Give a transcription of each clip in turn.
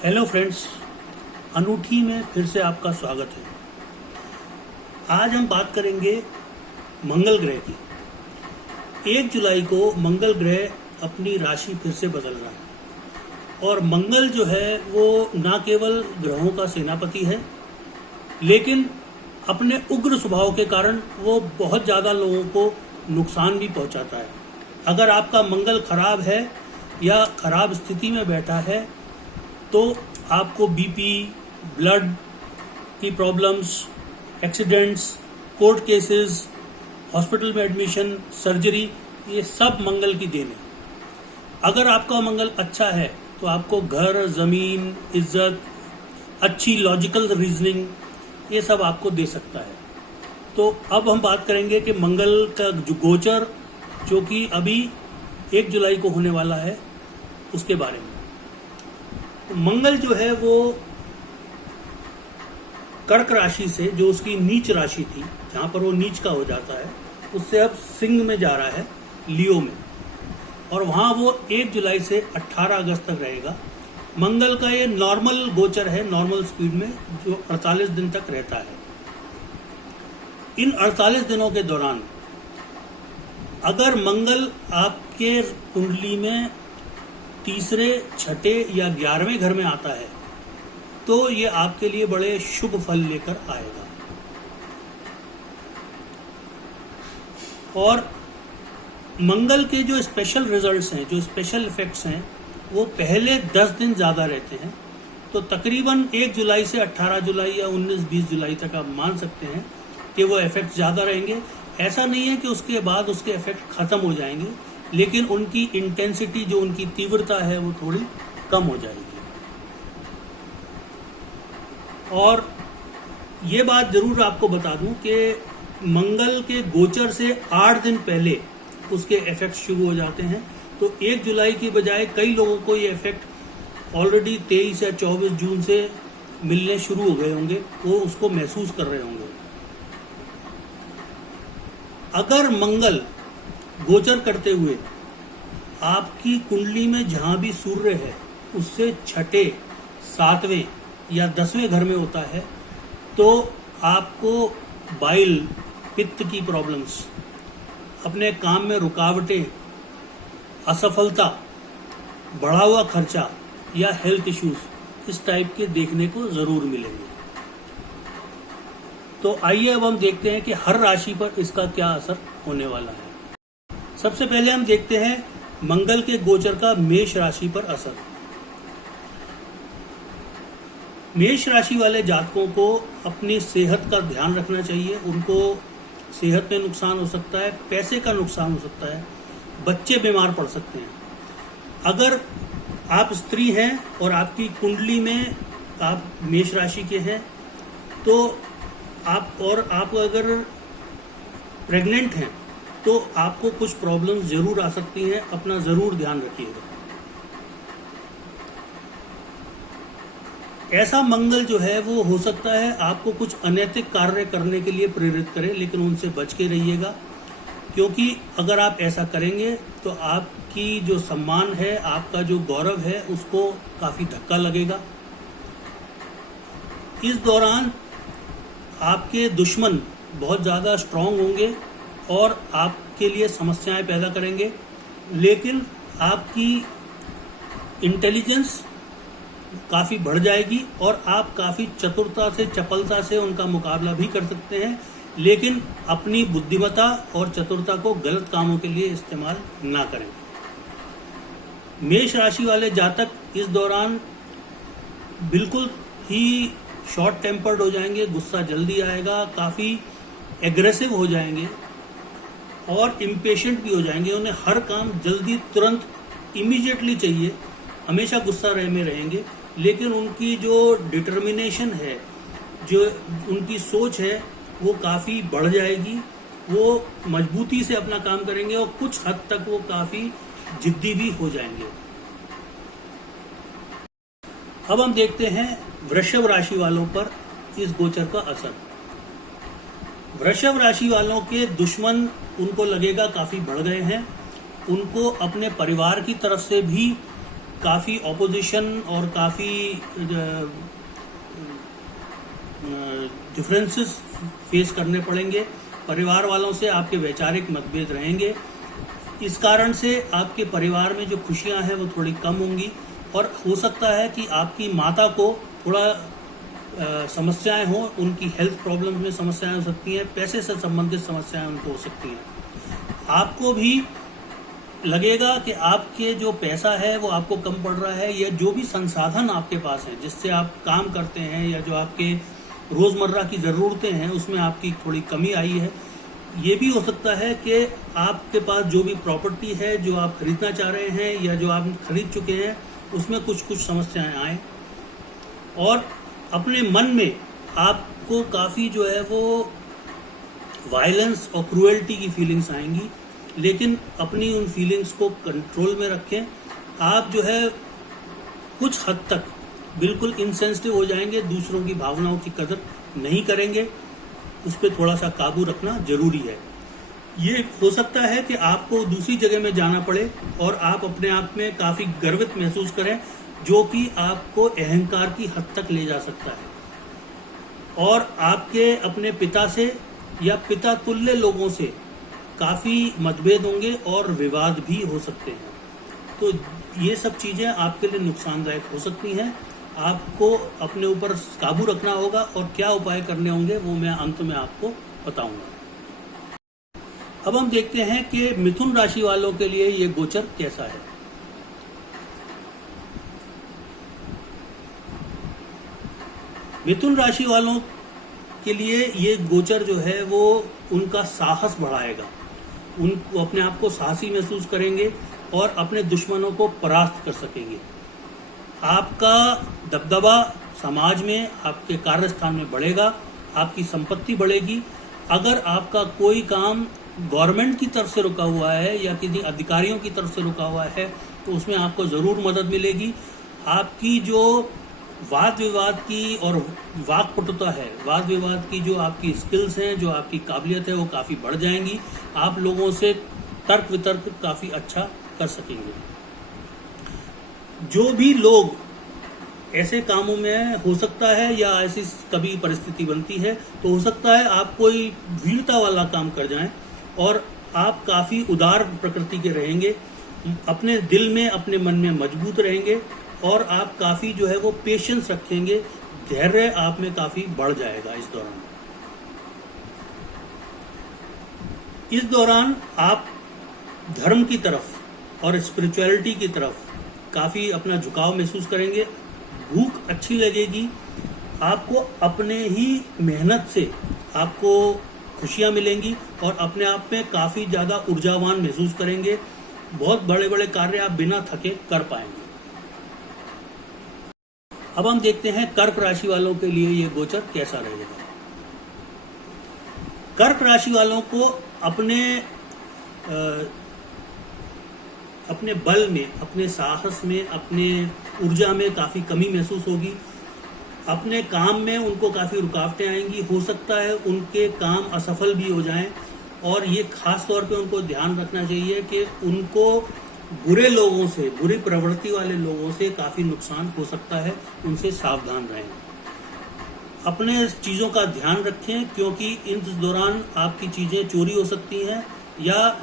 Hello friends, अनूठी में फिर से आपका स्वागत है। आज हम बात करेंगे मंगल ग्रह की। 1 जुलाई को मंगल ग्रह अपनी राशि फिर से बदल रहा है और मंगल जो है वो ना केवल ग्रहों का सेनापति है, लेकिन अपने उग्र स्वभाव के कारण वो बहुत ज़्यादा लोगों को नुकसान भी पहुंचाता है। अगर आपका मंगल खराब है या खराब स्थिति में बैठा है तो आपको बीपी, ब्लड की problems, accidents, court cases, hospital में एडमिशन, सर्जरी, ये सब मंगल की देन है। अगर आपका मंगल अच्छा है तो आपको घर, ज़मीन, इज्जत, अच्छी लॉजिकल रीजनिंग, ये सब आपको दे सकता है। तो अब हम बात करेंगे कि मंगल का जो गोचर जो कि अभी 1 जुलाई को होने वाला है उसके बारे में। मंगल जो है वो कर्क राशि से, जो उसकी नीच राशि थी, जहां पर वो नीच का हो जाता है, उससे अब सिंह में जा रहा है, लियो में, और वहां वो 1 जुलाई से 18 अगस्त तक रहेगा। मंगल का ये नॉर्मल गोचर है, नॉर्मल स्पीड में, जो 48 दिन तक रहता है। इन 48 दिनों के दौरान अगर मंगल आपके कुंडली में तीसरे, छठे या 11वें घर में आता है तो ये आपके लिए बड़े शुभ फल लेकर आएगा। और मंगल के जो स्पेशल रिजल्ट्स हैं, जो स्पेशल इफेक्ट्स हैं, वो पहले 10 दिन ज़्यादा रहते हैं। तो तकरीबन 1 जुलाई से 18 जुलाई या 19-20 जुलाई तक आप मान सकते हैं कि वो इफेक्ट ज़्यादा रहेंगे। ऐसा नहीं है कि उसके बाद उसके इफेक्ट ख़त्म हो जाएंगे, लेकिन उनकी इंटेंसिटी, जो उनकी तीव्रता है, वो थोड़ी कम हो जाएगी। और ये बात जरूर आपको बता दूं कि मंगल के गोचर से 8 दिन पहले उसके इफेक्ट शुरू हो जाते हैं। तो 1 जुलाई की बजाय कई लोगों को ये इफेक्ट ऑलरेडी 23 या 24 जून से मिलने शुरू हो गए होंगे, वो उसको महसूस कर रहे होंगे। अगर मंगल गोचर करते हुए आपकी कुंडली में जहां भी सूर्य है उससे छठे, 7वें या 10वें घर में होता है तो आपको बाइल, पित्त की प्रॉब्लम्स, अपने काम में रुकावटें, असफलता, बढ़ा हुआ खर्चा या हेल्थ इश्यूज इस टाइप के देखने को जरूर मिलेंगे। तो आइए अब हम देखते हैं कि हर राशि पर इसका क्या असर होने वाला है। सबसे पहले हम देखते हैं मंगल के गोचर का मेष राशि पर असर। मेष राशि वाले जातकों को अपनी सेहत का ध्यान रखना चाहिए। उनको सेहत में नुकसान हो सकता है, पैसे का नुकसान हो सकता है, बच्चे बीमार पड़ सकते हैं। अगर आप स्त्री हैं और आपकी कुंडली में आप मेष राशि के हैं तो आप अगर प्रेग्नेंट हैं तो आपको कुछ प्रॉब्लम्स जरूर आ सकती हैं, अपना जरूर ध्यान रखिएगा। ऐसा मंगल जो है वो हो सकता है आपको कुछ अनैतिक कार्य करने के लिए प्रेरित करे, लेकिन उनसे बच के रहिएगा, क्योंकि अगर आप ऐसा करेंगे तो आपकी जो सम्मान है, आपका जो गौरव है, उसको काफी धक्का लगेगा। इस दौरान आपके दुश्मन बहुत ज्यादा स्ट्रांग होंगे और आपके लिए समस्याएं पैदा करेंगे, लेकिन आपकी इंटेलिजेंस काफ़ी बढ़ जाएगी और आप काफ़ी चतुरता से, चपलता से उनका मुकाबला भी कर सकते हैं, लेकिन अपनी बुद्धिमत्ता और चतुरता को गलत कामों के लिए इस्तेमाल ना करें। मेष राशि वाले जातक इस दौरान बिल्कुल ही शॉर्ट टेम्पर्ड हो जाएंगे, गुस्सा जल्दी आएगा, काफ़ी एग्रेसिव हो जाएंगे और इम्पेशेंट भी हो जाएंगे। उन्हें हर काम जल्दी, तुरंत, इमीडिएटली चाहिए, हमेशा गुस्सा में रहेंगे, लेकिन उनकी जो डिटर्मिनेशन है, जो उनकी सोच है, वो काफ़ी बढ़ जाएगी। वो मजबूती से अपना काम करेंगे और कुछ हद तक वो काफ़ी जिद्दी भी हो जाएंगे। अब हम देखते हैं वृषभ राशि वालों पर इस गोचर का असर। वृषभ राशि वालों के दुश्मन, उनको लगेगा काफी बढ़ गए हैं। उनको अपने परिवार की तरफ से भी काफ़ी ऑपोजिशन और काफ़ी डिफरेंसेस फेस करने पड़ेंगे। परिवार वालों से आपके वैचारिक मतभेद रहेंगे। इस कारण से आपके परिवार में जो खुशियां हैं वो थोड़ी कम होंगी और हो सकता है कि आपकी माता को थोड़ा समस्याएं हों, उनकी हेल्थ प्रॉब्लम में समस्याएं हो सकती हैं, पैसे से संबंधित समस्याएं उनको हो सकती हैं। आपको भी लगेगा कि आपके जो पैसा है वो आपको कम पड़ रहा है, या जो भी संसाधन आपके पास हैं जिससे आप काम करते हैं या जो आपके रोज़मर्रा की ज़रूरतें हैं उसमें आपकी थोड़ी कमी आई है। ये भी हो सकता है कि आपके पास जो भी प्रॉपर्टी है जो आप खरीदना चाह रहे हैं या जो आप खरीद चुके हैं उसमें कुछ कुछ समस्याएं आए, और अपने मन में आपको काफ़ी जो है वो वायलेंस और क्रूएल्टी की फीलिंग्स आएंगी। लेकिन अपनी उन फीलिंग्स को कंट्रोल में रखें। आप जो है कुछ हद तक बिल्कुल इनसेंसिटिव हो जाएंगे, दूसरों की भावनाओं की कदर नहीं करेंगे, उस पर थोड़ा सा काबू रखना जरूरी है। ये हो सकता है कि आपको दूसरी जगह में जाना पड़े और आप अपने आप में काफ़ी गर्वित महसूस करें, जो कि आपको अहंकार की हद तक ले जा सकता है, और आपके अपने पिता से या पिता तुल्य लोगों से काफ़ी मतभेद होंगे और विवाद भी हो सकते हैं। तो ये सब चीज़ें आपके लिए नुकसानदायक हो सकती हैं। आपको अपने ऊपर काबू रखना होगा और क्या उपाय करने होंगे वो मैं अंत में आपको बताऊंगा। अब हम देखते हैं कि मिथुन राशि वालों के लिए ये गोचर कैसा है। मिथुन राशि वालों के लिए ये गोचर जो है वो उनका साहस बढ़ाएगा। उनको अपने आप को साहसी महसूस करेंगे और अपने दुश्मनों को परास्त कर सकेंगे। आपका दबदबा समाज में, आपके कार्यस्थान में बढ़ेगा, आपकी संपत्ति बढ़ेगी। अगर आपका कोई काम गवर्नमेंट की तरफ से रुका हुआ है या किसी अधिकारियों की तरफ से रुका हुआ है तो उसमें आपको ज़रूर मदद मिलेगी। आपकी जो वाद विवाद की और वाक्पटुता है, वाद विवाद की जो आपकी स्किल्स हैं, जो आपकी काबिलियत है वो काफ़ी बढ़ जाएंगी। आप लोगों से तर्क वितर्क काफ़ी अच्छा कर सकेंगे। जो भी लोग ऐसे कामों में हो सकता है या ऐसी कभी परिस्थिति बनती है तो हो सकता है आप कोई वीरता वाला काम कर जाएं और आप काफ़ी उदार प्रकृति के रहेंगे, अपने दिल में अपने मन में मजबूत रहेंगे और आप काफ़ी जो है वो पेशेंस रखेंगे, धैर्य आप में काफ़ी बढ़ जाएगा। इस दौरान आप धर्म की तरफ और स्पिरिचुअलिटी की तरफ काफ़ी अपना झुकाव महसूस करेंगे। भूख अच्छी लगेगी, आपको अपने ही मेहनत से आपको खुशियाँ मिलेंगी और अपने आप में काफ़ी ज़्यादा ऊर्जावान महसूस करेंगे। बहुत बड़े बड़े कार्य आप बिना थके कर पाएंगे। अब हम देखते हैं कर्क राशि वालों के लिए ये गोचर कैसा रहेगा। कर्क राशि वालों को अपने बल में, अपने साहस में, अपने ऊर्जा में काफ़ी कमी महसूस होगी। अपने काम में उनको काफ़ी रुकावटें आएंगी। हो सकता है उनके काम असफल भी हो जाएं और ये खास तौर पे उनको ध्यान रखना चाहिए कि उनको बुरे लोगों से, बुरी प्रवृत्ति वाले लोगों से काफ़ी नुकसान हो सकता है, उनसे सावधान रहें। अपने चीज़ों का ध्यान रखें क्योंकि इस दौरान आपकी चीज़ें चोरी हो सकती हैं, या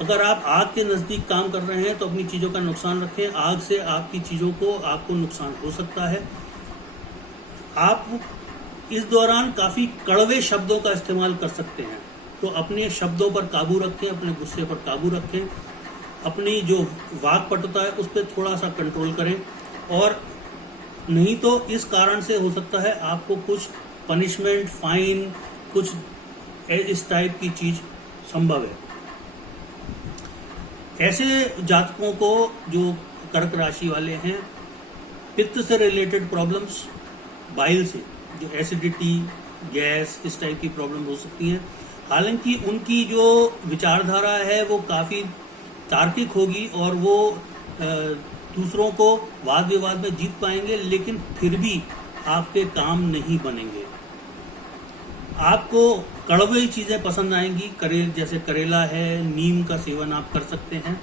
अगर आप आग के नज़दीक काम कर रहे हैं तो अपनी चीज़ों का नुकसान रखें। आग से आपकी चीज़ों को आपको नुकसान हो सकता है। आप इस दौरान काफ़ी कड़वे शब्दों का इस्तेमाल कर सकते हैं, तो अपने शब्दों पर काबू रखें, अपने गुस्से पर काबू रखें, अपनी जो वाक्पटुता है उस पर थोड़ा सा कंट्रोल करें, और नहीं तो इस कारण से हो सकता है आपको कुछ पनिशमेंट, फाइन, कुछ इस टाइप की चीज़ संभव है। ऐसे जातकों को जो कर्क राशि वाले हैं, पित्त से रिलेटेड प्रॉब्लम्स, बाइल से जो एसिडिटी, गैस, इस टाइप की प्रॉब्लम हो सकती हैं। हालांकि उनकी जो विचारधारा है वो काफ़ी तार्किक होगी और वो दूसरों को वाद विवाद में जीत पाएंगे, लेकिन फिर भी आपके काम नहीं बनेंगे। आपको कड़वी चीज़ें पसंद आएंगी, जैसे करेला है, नीम का सेवन आप कर सकते हैं,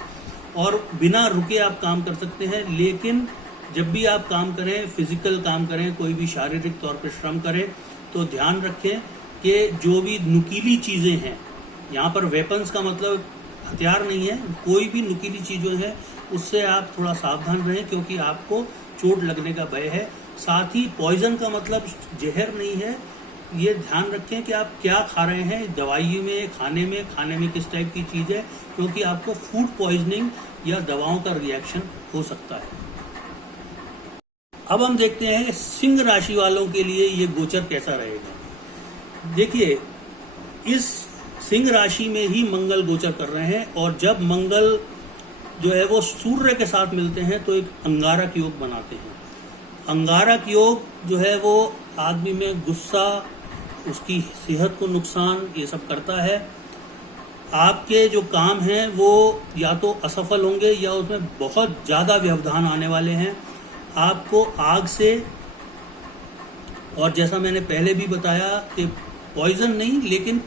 और बिना रुके आप काम कर सकते हैं। लेकिन जब भी आप काम करें, फिजिकल काम करें, कोई भी शारीरिक तौर पर श्रम करें, तो ध्यान रखें कि जो भी नुकीली चीज़ें हैं, यहाँ पर वेपन्स का मतलब हथियार नहीं है, कोई भी नुकीली चीज़ें हैं उससे आप थोड़ा सावधान रहें, क्योंकि आपको चोट लगने का भय है। साथ ही पॉइजन का मतलब जहर नहीं है, ये ध्यान रखें कि आप क्या खा रहे हैं, दवाई में, खाने में किस टाइप की चीज़ है, क्योंकि आपको फूड पॉइजनिंग या दवाओं का रिएक्शन हो सकता है। अब हम देखते हैं कि सिंह राशि वालों के लिए ये गोचर कैसा रहेगा। देखिए, इस सिंह राशि में ही मंगल गोचर कर रहे हैं, और जब मंगल जो है वो सूर्य के साथ मिलते हैं तो एक अंगारक योग बनाते हैं। अंगारक योग जो है वो आदमी में गुस्सा, उसकी सेहत को नुकसान, ये सब करता है। आपके जो काम हैं वो या तो असफल होंगे या उसमें बहुत ज़्यादा व्यवधान आने वाले हैं। आपको आग से, और जैसा मैंने पहले भी बताया कि पॉइजन नहीं लेकिन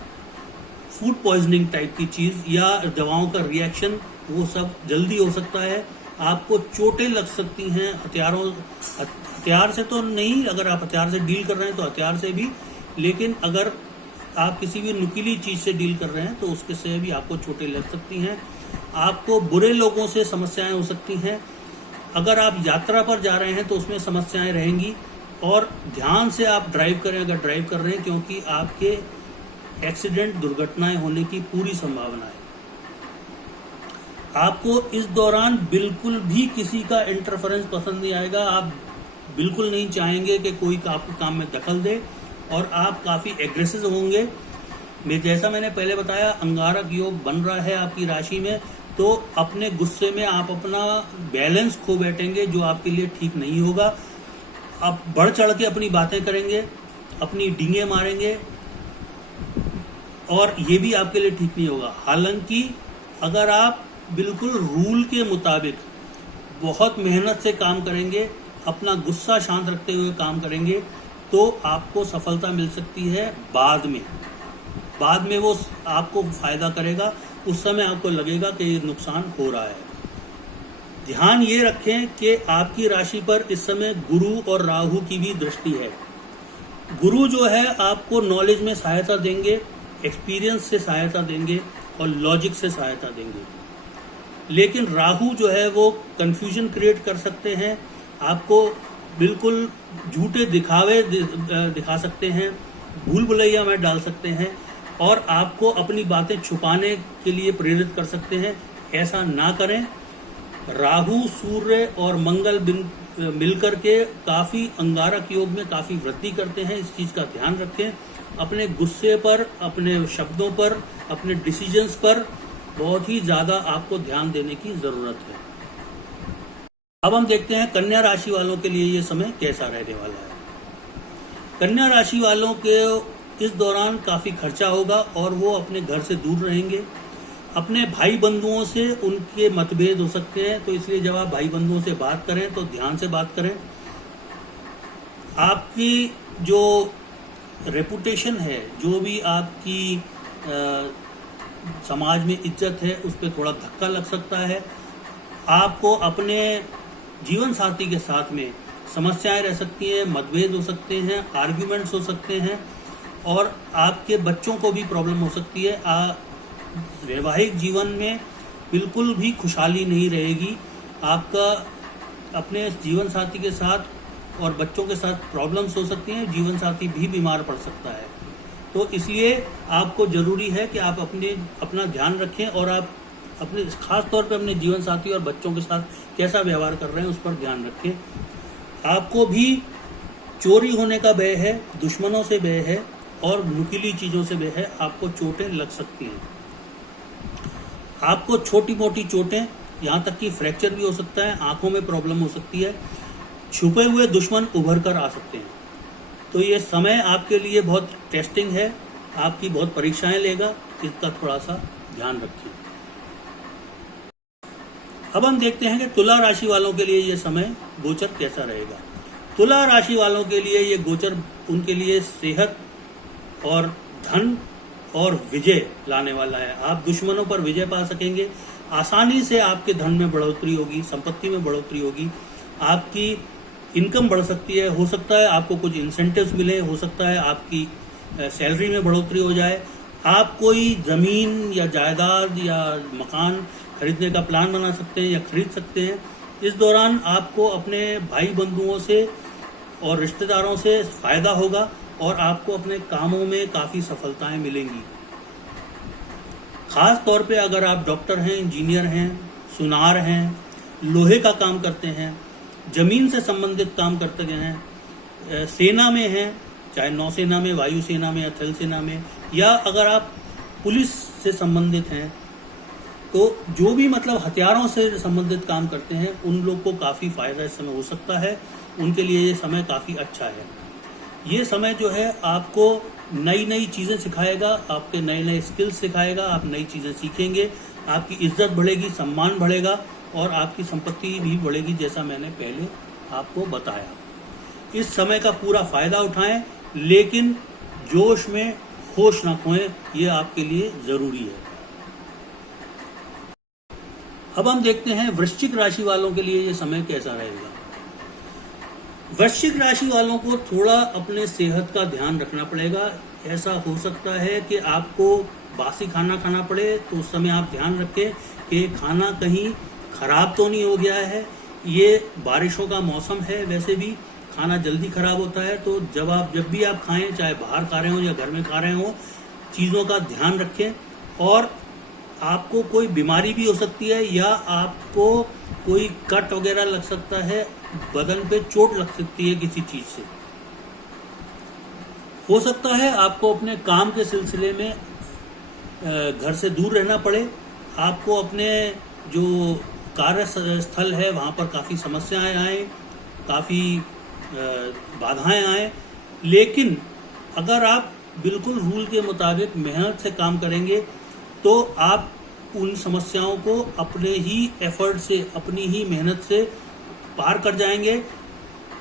फूड पॉइजनिंग टाइप की चीज़ या दवाओं का रिएक्शन, वो सब जल्दी हो सकता है। आपको चोटें लग सकती हैं हथियार से तो नहीं, अगर आप हथियार से डील कर रहे हैं तो हथियार से भी, लेकिन अगर आप किसी भी नुकीली चीज़ से डील कर रहे हैं तो उसके से भी आपको चोटें लग सकती हैं। आपको बुरे लोगों से समस्याएं हो सकती हैं। अगर आप यात्रा पर जा रहे हैं तो उसमें समस्याएं रहेंगी, और ध्यान से आप ड्राइव करें अगर ड्राइव कर रहे हैं, क्योंकि आपके एक्सीडेंट, दुर्घटनाएं होने की पूरी संभावना है। आपको इस दौरान बिल्कुल भी किसी का इंटरफेरेंस पसंद नहीं आएगा। आप बिल्कुल नहीं चाहेंगे कि कोई आपके काम में दखल दे, और आप काफ़ी एग्रेसिव होंगे। जैसा मैंने पहले बताया, अंगारक योग बन रहा है आपकी राशि में, तो अपने गुस्से में आप अपना बैलेंस खो बैठेंगे, जो आपके लिए ठीक नहीं होगा। आप बढ़ चढ़ के अपनी बातें करेंगे, अपनी डींगे मारेंगे, और ये भी आपके लिए ठीक नहीं होगा। हालांकि अगर आप बिल्कुल रूल के मुताबिक बहुत मेहनत से काम करेंगे, अपना गुस्सा शांत रखते हुए काम करेंगे, तो आपको सफलता मिल सकती है। बाद में वो आपको फायदा करेगा। उस समय आपको लगेगा कि ये नुकसान हो रहा है। ध्यान ये रखें कि आपकी राशि पर इस समय गुरु और राहु की भी दृष्टि है। गुरु जो है आपको नॉलेज में सहायता देंगे, एक्सपीरियंस से सहायता देंगे और लॉजिक से सहायता देंगे, लेकिन राहु जो है वो कंफ्यूजन क्रिएट कर सकते हैं। आपको बिल्कुल झूठे दिखावे दिखा सकते हैं, भूल भुलैया में डाल सकते हैं, और आपको अपनी बातें छुपाने के लिए प्रेरित कर सकते हैं। ऐसा ना करें। राहु, सूर्य और मंगल मिलकर के काफ़ी अंगारक योग में काफ़ी वृद्धि करते हैं। इस चीज़ का ध्यान रखें। अपने गुस्से पर, अपने शब्दों पर, अपने डिसीजंस पर बहुत ही ज़्यादा आपको ध्यान देने की ज़रूरत है। अब हम देखते हैं कन्या राशि वालों के लिए ये समय कैसा रहने वाला है। कन्या राशि वालों के इस दौरान काफ़ी खर्चा होगा, और वो अपने घर से दूर रहेंगे। अपने भाई बंधुओं से उनके मतभेद हो सकते हैं, तो इसलिए जब आप भाई बंधुओं से बात करें तो ध्यान से बात करें। आपकी जो रेपुटेशन है, जो भी आपकी समाज में इज्जत है, उस पर थोड़ा धक्का लग सकता है। आपको अपने जीवन साथी के साथ में समस्याएं रह सकती हैं, मतभेद हो सकते हैं, आर्ग्यूमेंट्स हो सकते हैं, और आपके बच्चों को भी प्रॉब्लम हो सकती है। वैवाहिक जीवन में बिल्कुल भी खुशहाली नहीं रहेगी। आपका अपने जीवन साथी के साथ और बच्चों के साथ प्रॉब्लम्स हो सकती हैं, जीवन साथी भी बीमार पड़ सकता है। तो इसलिए आपको ज़रूरी है कि आप अपना ध्यान रखें, और आप अपने खास तौर पे अपने जीवन साथी और बच्चों के साथ कैसा व्यवहार कर रहे हैं उस पर ध्यान रखें। आपको भी चोरी होने का भय है, दुश्मनों से भय है, और नुकीली चीज़ों से भय है। आपको चोटें लग सकती हैं। आपको छोटी मोटी चोटें, यहाँ तक कि फ्रैक्चर भी हो सकता है, आंखों में प्रॉब्लम हो सकती है। छुपे हुए दुश्मन उभर कर आ सकते हैं। तो ये समय आपके लिए बहुत टेस्टिंग है, आपकी बहुत परीक्षाएं लेगा, इसका थोड़ा सा ध्यान रखें। अब हम देखते हैं कि तुला राशि वालों के लिए ये समय गोचर कैसा रहेगा। तुला राशि वालों के लिए ये गोचर उनके लिए सेहत और धन और विजय लाने वाला है। आप दुश्मनों पर विजय पा सकेंगे। आसानी से आपके धन में बढ़ोतरी होगी, संपत्ति में बढ़ोतरी होगी, आपकी इनकम बढ़ सकती है। हो सकता है आपको कुछ इंसेंटिव्स मिले, हो सकता है आपकी सैलरी में बढ़ोतरी हो जाए, आप कोई ज़मीन या जायदाद या मकान खरीदने का प्लान बना सकते हैं या खरीद सकते हैं। इस दौरान आपको अपने भाई बंधुओं से और रिश्तेदारों से फ़ायदा होगा और आपको अपने कामों में काफ़ी सफलताएं मिलेंगी। ख़ास तौर पे अगर आप डॉक्टर हैं, इंजीनियर हैं, सुनार हैं, लोहे का काम करते हैं, ज़मीन से संबंधित काम करते हैं, सेना में हैं, चाहे नौसेना में, वायुसेना में या थल सेना में, या अगर आप पुलिस से संबंधित हैं, तो जो भी मतलब हथियारों से संबंधित काम करते हैं उन लोग को काफ़ी फ़ायदा इस समय हो सकता है। उनके लिए ये समय काफ़ी अच्छा है। ये समय जो है आपको नई नई चीज़ें सिखाएगा, आपके नए नए स्किल्स सिखाएगा, आप नई चीज़ें सीखेंगे, आपकी इज्जत बढ़ेगी, सम्मान बढ़ेगा और आपकी संपत्ति भी बढ़ेगी, जैसा मैंने पहले आपको बताया। इस समय का पूरा फ़ायदा उठाएं, लेकिन जोश में होश ना खोएं, ये आपके लिए ज़रूरी है। अब हम देखते हैं वृश्चिक राशि वालों के लिए ये समय कैसा रहेगा। वृश्चिक राशि वालों को थोड़ा अपने सेहत का ध्यान रखना पड़ेगा। ऐसा हो सकता है कि आपको बासी खाना खाना पड़े, तो उस समय आप ध्यान रखें कि खाना कहीं खराब तो नहीं हो गया है। ये बारिशों का मौसम है, वैसे भी खाना जल्दी खराब होता है, तो जब भी आप खाएं, चाहे बाहर खा रहे हो या घर में खा रहे हो, चीज़ों का ध्यान रखें। और आपको कोई बीमारी भी हो सकती है या आपको कोई कट वगैरह लग सकता है, बदन पे चोट लग सकती है किसी चीज़ से। हो सकता है आपको अपने काम के सिलसिले में घर से दूर रहना पड़े, आपको अपने जो कार्य स्थल है वहाँ पर काफ़ी समस्याएं आए, काफ़ी बाधाएं आए। लेकिन अगर आप बिल्कुल रूल के मुताबिक मेहनत से काम करेंगे तो आप उन समस्याओं को अपने ही एफर्ट से, अपनी ही मेहनत से पार कर जाएंगे,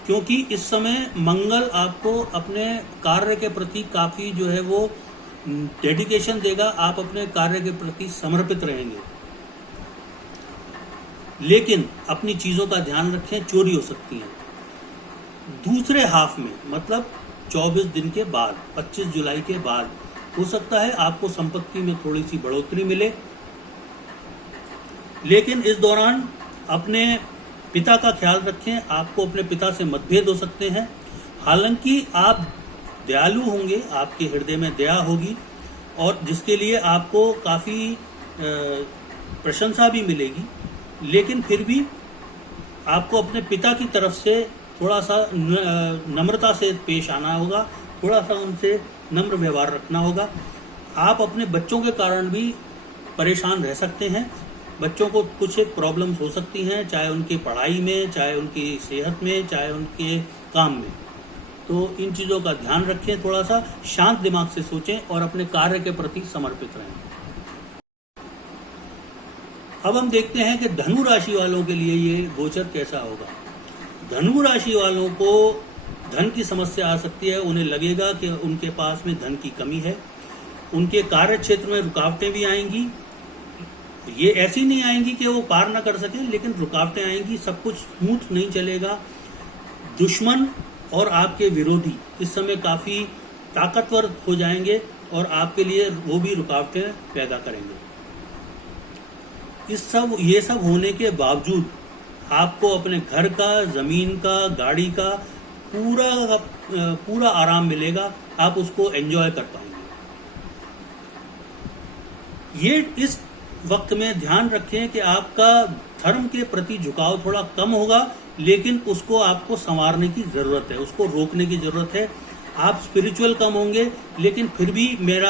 क्योंकि इस समय मंगल आपको अपने कार्य के प्रति काफ़ी जो है वो डेडिकेशन देगा, आप अपने कार्य के प्रति समर्पित रहेंगे। लेकिन अपनी चीज़ों का ध्यान रखें, चोरी हो सकती है। दूसरे हाफ में मतलब 24 दिन के बाद, 25 जुलाई के बाद हो सकता है आपको संपत्ति में थोड़ी सी बढ़ोतरी मिले, लेकिन इस दौरान अपने पिता का ख्याल रखें। आपको अपने पिता से मतभेद हो सकते हैं। हालांकि आप दयालु होंगे, आपके हृदय में दया होगी और जिसके लिए आपको काफ़ी प्रशंसा भी मिलेगी, लेकिन फिर भी आपको अपने पिता की तरफ से थोड़ा सा नम्रता से पेश आना होगा, थोड़ा सा उनसे नम्र व्यवहार रखना होगा। आप अपने बच्चों के कारण भी परेशान रह सकते हैं। बच्चों को कुछ प्रॉब्लम्स हो सकती हैं, चाहे उनकी पढ़ाई में, चाहे उनकी सेहत में, चाहे उनके काम में। तो इन चीज़ों का ध्यान रखें, थोड़ा सा शांत दिमाग से सोचें और अपने कार्य के प्रति समर्पित रहें। अब हम देखते हैं कि धनु राशि वालों के लिए ये गोचर कैसा होगा। धनु राशि वालों को धन की समस्या आ सकती है। उन्हें लगेगा कि उनके पास में धन की कमी है। उनके कार्य क्षेत्र में रुकावटें भी आएंगी। ये ऐसी नहीं आएंगी कि वो पार ना कर सकें, लेकिन रुकावटें आएंगी। सब कुछ स्मूथ नहीं चलेगा। दुश्मन और आपके विरोधी इस समय काफ़ी ताकतवर हो जाएंगे और आपके लिए वो भी रुकावटें पैदा करेंगे। ये सब होने के बावजूद आपको अपने घर का, ज़मीन का, गाड़ी का पूरा आराम मिलेगा। आप उसको एंजॉय कर पाएंगे। ये इस वक्त में ध्यान रखें कि आपका धर्म के प्रति झुकाव थोड़ा कम होगा, लेकिन उसको आपको संवारने की ज़रूरत है, उसको रोकने की ज़रूरत है। आप स्पिरिचुअल कम होंगे, लेकिन फिर भी मेरा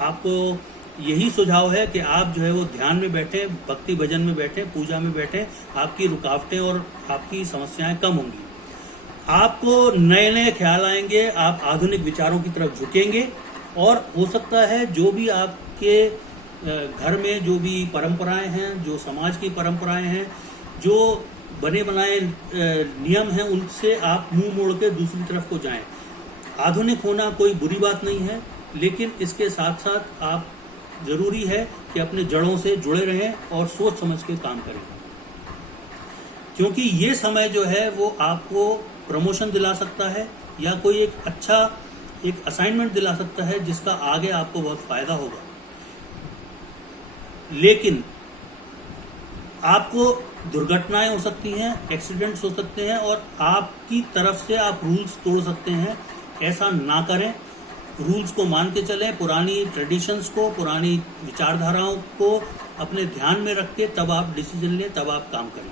आपको यही सुझाव है कि आप जो है वो ध्यान में बैठें, भक्ति भजन में बैठें, पूजा में बैठें। आपकी रुकावटें और आपकी समस्याएं कम होंगी। आपको नए नए ख्याल आएंगे, आप आधुनिक विचारों की तरफ झुकेंगे और हो सकता है जो भी आपके घर में जो भी परंपराएं हैं, जो समाज की परंपराएं हैं, जो बने बनाए नियम हैं, उनसे आप मुंह मोड़ के दूसरी तरफ को जाएं। आधुनिक होना कोई बुरी बात नहीं है, लेकिन इसके साथ साथ आप जरूरी है कि अपने जड़ों से जुड़े रहें और सोच समझ के काम करें, क्योंकि ये समय जो है वो आपको प्रमोशन दिला सकता है या कोई एक असाइनमेंट दिला सकता है जिसका आगे आपको बहुत फायदा होगा। लेकिन आपको दुर्घटनाएं हो सकती हैं, एक्सीडेंट्स हो सकते हैं और आपकी तरफ से आप रूल्स तोड़ सकते हैं। ऐसा ना करें, रूल्स को मान के चलें, पुरानी ट्रेडिशंस को, पुरानी विचारधाराओं को अपने ध्यान में रख के तब आप डिसीजन लें, तब आप काम करें।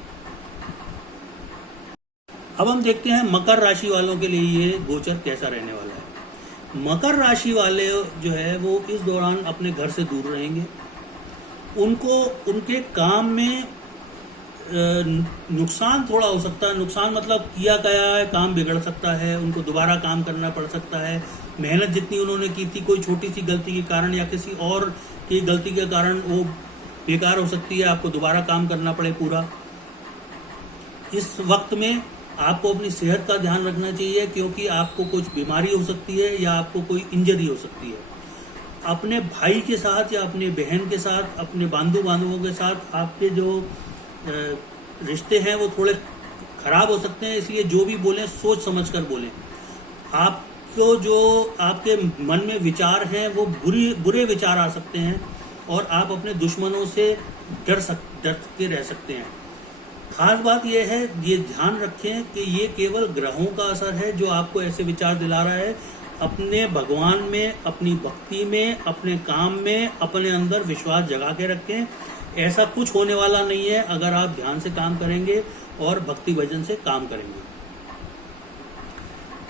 अब हम देखते हैं मकर राशि वालों के लिए ये गोचर कैसा रहने वाला है। मकर राशि वाले जो है वो इस दौरान अपने घर से दूर रहेंगे। उनको उनके काम में नुकसान थोड़ा हो सकता है। नुकसान मतलब किया गया है काम बिगड़ सकता है, उनको दोबारा काम करना पड़ सकता है। मेहनत जितनी उन्होंने की थी कोई छोटी सी गलती के कारण या किसी और की गलती के कारण वो बेकार हो सकती है, आपको दोबारा काम करना पड़े पूरा। इस वक्त में आपको अपनी सेहत का ध्यान रखना चाहिए, क्योंकि आपको कुछ बीमारी हो सकती है या आपको कोई इंजरी हो सकती है। अपने भाई के साथ या अपने बहन के साथ, अपने बांधवों के साथ आपके जो रिश्ते हैं वो थोड़े खराब हो सकते हैं। इसलिए जो भी बोलें सोच समझ कर बोलें। आपको जो आपके मन में विचार हैं वो बुरे विचार आ सकते हैं और आप अपने दुश्मनों से डर के रह सकते हैं। खास बात यह है, ये ध्यान रखें कि ये केवल ग्रहों का असर है जो आपको ऐसे विचार दिला रहा है। अपने भगवान में, अपनी भक्ति में, अपने काम में, अपने अंदर विश्वास जगा के रखें। ऐसा कुछ होने वाला नहीं है अगर आप ध्यान से काम करेंगे और भक्ति भजन से काम करेंगे।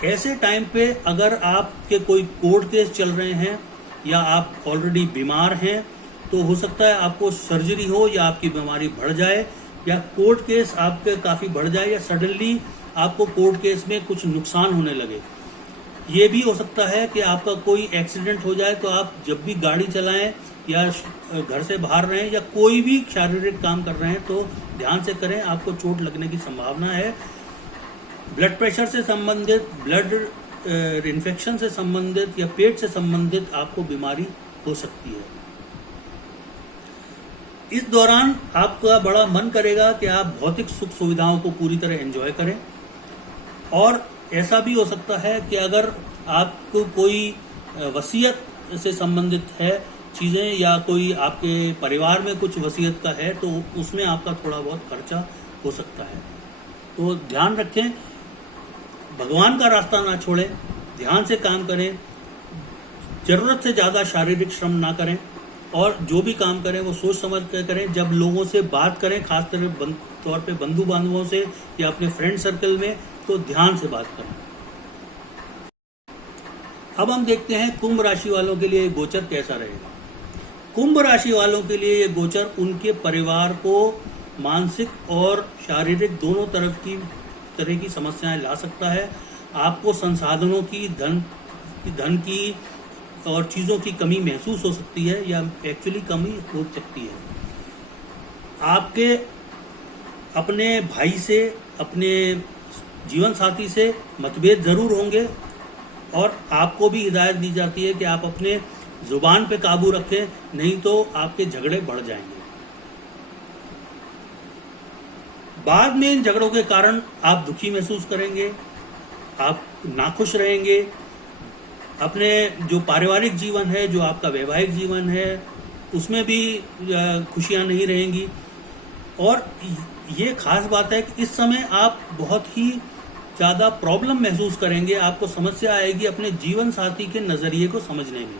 ऐसे टाइम पे अगर आपके कोई कोर्ट केस चल रहे हैं या आप ऑलरेडी बीमार हैं तो हो सकता है आपको सर्जरी हो या आपकी बीमारी बढ़ जाए या कोर्ट केस आपके काफ़ी बढ़ जाए या सडनली आपको कोर्ट केस में कुछ नुकसान होने लगे। ये भी हो सकता है कि आपका कोई एक्सीडेंट हो जाए, तो आप जब भी गाड़ी चलाएं या घर से बाहर रहें या कोई भी शारीरिक काम कर रहे हैं तो ध्यान से करें, आपको चोट लगने की संभावना है। ब्लड प्रेशर से संबंधित, ब्लड इन्फेक्शन से संबंधित या पेट से संबंधित आपको बीमारी हो सकती है। इस दौरान आपका बड़ा मन करेगा कि आप भौतिक सुख सुविधाओं को पूरी तरह एंजॉय करें। और ऐसा भी हो सकता है कि अगर आपको कोई वसीयत से संबंधित है चीज़ें या कोई आपके परिवार में कुछ वसीयत का है तो उसमें आपका थोड़ा बहुत खर्चा हो सकता है। तो ध्यान रखें, भगवान का रास्ता ना छोड़ें, ध्यान से काम करें, जरूरत से ज़्यादा शारीरिक श्रम ना करें और जो भी काम करें वो सोच समझ कर करें। जब लोगों से बात करें, खास तौर पे बंधु बांधवों से या अपने फ्रेंड सर्कल में, तो ध्यान से बात करें। अब हम देखते हैं कुंभ राशि वालों के लिए गोचर कैसा रहेगा। कुंभ राशि वालों के लिए ये गोचर उनके परिवार को मानसिक और शारीरिक दोनों तरह की समस्याएं ला सकता है। आपको संसाधनों की, धन की और चीज़ों की कमी महसूस हो सकती है या एक्चुअली कमी हो सकती है। आपके अपने भाई से, अपने जीवन साथी से मतभेद जरूर होंगे और आपको भी हिदायत दी जाती है कि आप अपने जुबान पे काबू रखें, नहीं तो आपके झगड़े बढ़ जाएंगे। बाद में इन झगड़ों के कारण आप दुखी महसूस करेंगे, आप नाखुश रहेंगे। अपने जो पारिवारिक जीवन है, जो आपका वैवाहिक जीवन है, उसमें भी खुशियां नहीं रहेंगी। और ये खास बात है कि इस समय आप बहुत ही ज़्यादा प्रॉब्लम महसूस करेंगे। आपको समस्या आएगी अपने जीवन साथी के नज़रिए को समझने में।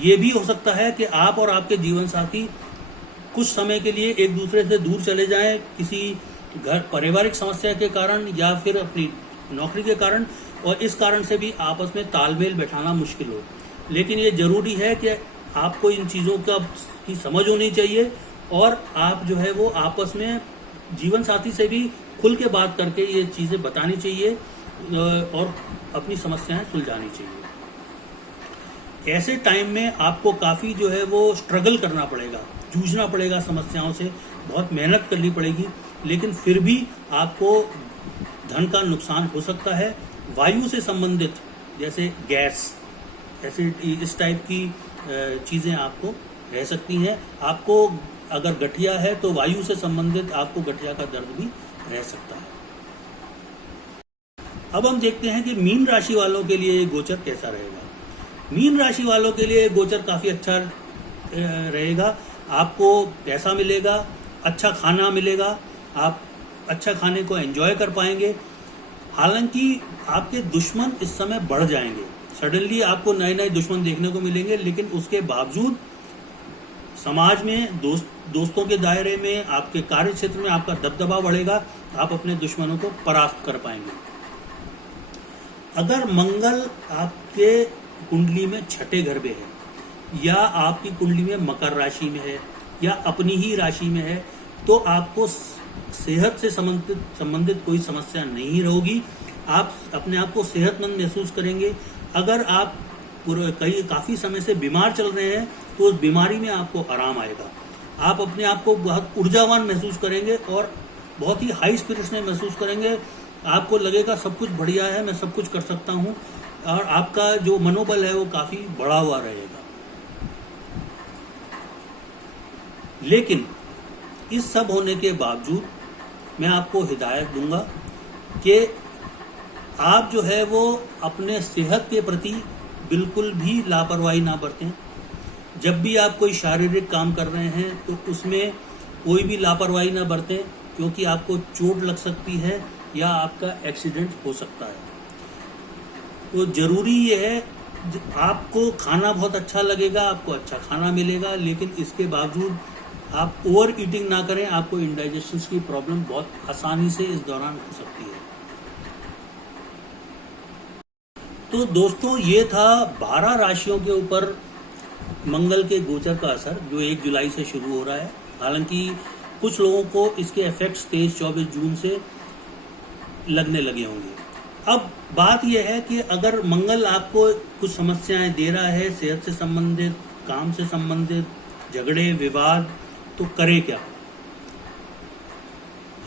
ये भी हो सकता है कि आप और आपके जीवन साथी कुछ समय के लिए एक दूसरे से दूर चले जाएं, किसी पारिवारिक समस्या के कारण या फिर अपनी नौकरी के कारण, और इस कारण से भी आपस में तालमेल बैठाना मुश्किल हो। लेकिन ये जरूरी है कि आपको इन चीज़ों की समझ होनी चाहिए और आप जो है वो आपस में जीवन साथी से भी खुल के बात करके ये चीज़ें बतानी चाहिए और अपनी समस्याएं सुलझानी चाहिए। ऐसे टाइम में आपको काफ़ी जो है वो स्ट्रगल करना पड़ेगा, जूझना पड़ेगा समस्याओं से, बहुत मेहनत करनी पड़ेगी। लेकिन फिर भी आपको धन का नुकसान हो सकता है। वायु से संबंधित जैसे गैस, एसिडिटी, इस टाइप की चीज़ें आपको रह सकती हैं। आपको अगर गठिया है तो वायु से संबंधित आपको गठिया का दर्द भी रह सकता है। अब हम देखते हैं कि मीन राशि वालों के लिए गोचर कैसा रहेगा। मीन राशि वालों के लिए गोचर काफी अच्छा रहेगा। आपको पैसा मिलेगा, अच्छा खाना मिलेगा, आप अच्छा खाने को एंजॉय कर पाएंगे। हालांकि आपके दुश्मन इस समय बढ़ जाएंगे, सडनली आपको नए नए दुश्मन देखने को मिलेंगे, लेकिन उसके बावजूद समाज में दोस्तों के दायरे में, आपके कार्य क्षेत्र में आपका दबदबा बढ़ेगा, आप अपने दुश्मनों को परास्त कर पाएंगे। अगर मंगल आपके कुंडली में छठे घर में है या आपकी कुंडली में मकर राशि में है या अपनी ही राशि में है, तो आपको सेहत से संबंधित कोई समस्या नहीं होगी। आप अपने आप को सेहतमंद महसूस करेंगे। अगर आप काफी समय से बीमार चल रहे हैं तो उस बीमारी में आपको आराम आएगा। आप अपने आप को बहुत ऊर्जावान महसूस करेंगे और बहुत ही हाई स्पिरिट्स में महसूस करेंगे। आपको लगेगा सब कुछ बढ़िया है, मैं सब कुछ कर सकता हूं, और आपका जो मनोबल है वो काफी बढ़ा हुआ रहेगा। लेकिन इस सब होने के बावजूद मैं आपको हिदायत दूंगा कि आप जो है वो अपने सेहत के प्रति बिल्कुल भी लापरवाही ना बरतें। जब भी आप कोई शारीरिक काम कर रहे हैं तो उसमें कोई भी लापरवाही ना बरतें, क्योंकि आपको चोट लग सकती है या आपका एक्सीडेंट हो सकता है। तो जरूरी ये है, आपको खाना बहुत अच्छा लगेगा, आपको अच्छा खाना मिलेगा, लेकिन इसके बावजूद आप ओवर ईटिंग ना करें। आपको इंडाइजेशन की प्रॉब्लम बहुत आसानी से इस दौरान हो सकती है। तो दोस्तों, ये था 12 राशियों के ऊपर मंगल के गोचर का असर जो 1 जुलाई से शुरू हो रहा है। हालांकि कुछ लोगों को इसके इफेक्ट्स 23-24 जून से लगने लगे होंगे। अब बात यह है कि अगर मंगल आपको कुछ समस्याएं दे रहा है, सेहत से संबंधित, काम से संबंधित, झगड़े विवाद, तो करे क्या।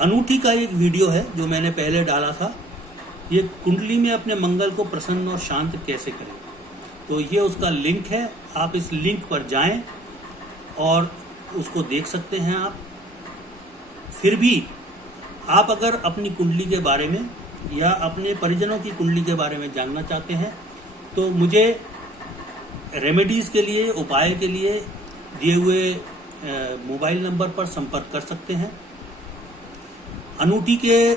अनूठी का एक वीडियो है जो मैंने पहले डाला था, ये कुंडली में अपने मंगल को प्रसन्न और शांत कैसे करें। तो ये उसका लिंक है, आप इस लिंक पर जाएं और उसको देख सकते हैं आप। फिर भी आप अगर अपनी कुंडली के बारे में या अपने परिजनों की कुंडली के बारे में जानना चाहते हैं तो मुझे रेमेडीज के लिए, उपाय के लिए दिए हुए मोबाइल नंबर पर संपर्क कर सकते हैं। अनूठी के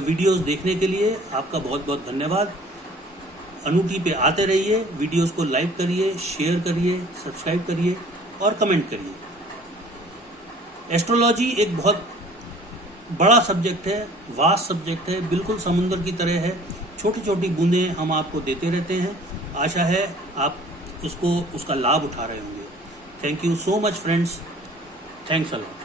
वीडियोस देखने के लिए आपका बहुत बहुत धन्यवाद। अनूठी पे आते रहिए, वीडियोस को लाइक करिए, शेयर करिए, सब्सक्राइब करिए और कमेंट करिए। एस्ट्रोलॉजी एक बहुत बड़ा सब्जेक्ट है, वास्ट सब्जेक्ट है, बिल्कुल समुद्र की तरह है। छोटी छोटी बूंदें हम आपको देते रहते हैं। आशा है आप उसका लाभ उठा रहे होंगे। Thank you so much friends. Thanks a lot.